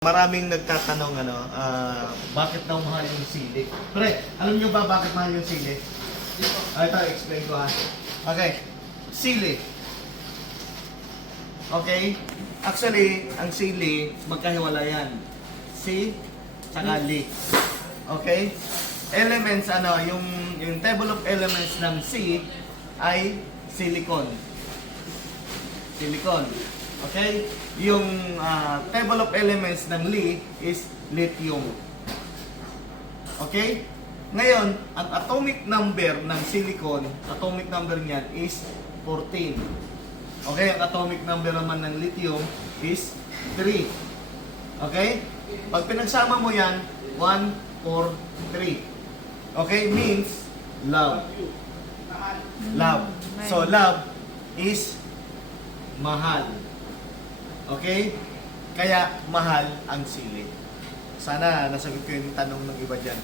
Maraming nagtatanong bakit daw mahal yung sili? Pre, alam niyo ba bakit mahal yung sili? Ito, explain ko ha. Okay, sili. Okay? Actually, ang sili, magkahiwala yan. Si, tsaka li. Okay? Elements, yung table of elements ng C ay silicon. Silicon. Okay? Yung table of elements ng Li is lithium. Okay? Ngayon, ang atomic number ng silicon, atomic number niyan is 14. Okay? Ang atomic number naman ng lithium is 3. Okay? Pag pinagsama mo yan, 1, 4, 3. Okay? Means love. Love. So, love is mahal. Okay? Kaya mahal ang sili. Sana nasagot ko yung tanong ng iba dyan.